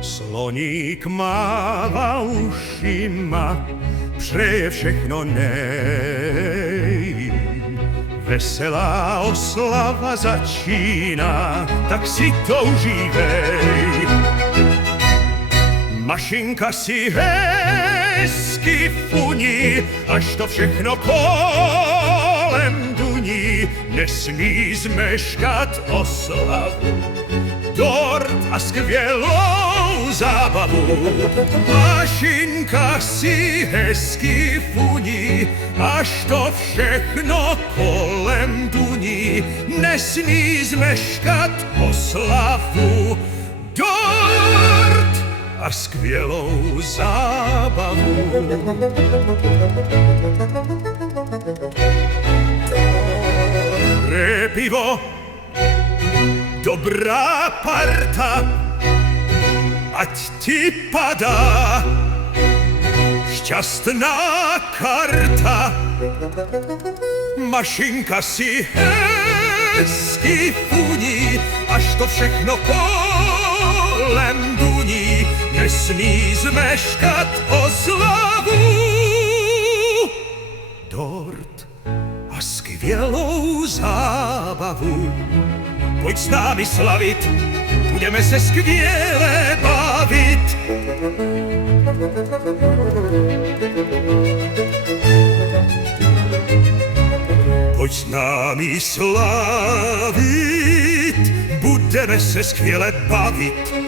Sloník mává ušima, přeje všechno nej. Veselá oslava začíná, tak si to užívej. Mašinka si hezky funí, až to všechno kolem duní. Nesmí zmeškat oslavu, dort a skvělou zábavu. Mašinka si hezky funí, až to všechno kolem duní. Nesmí zmeškat oslavu, dort a skvělou zábavu. Pivo, dobrá parta, ať ti padá šťastná karta. Mašinka si hezky funí, až to všechno kolem duní. Nesmí zmeškat oslavu, dort a skvělou zábavu. Pojď s námi slavit, budeme se skvěle bavit. Pojď s námi slavit, budeme se skvěle bavit.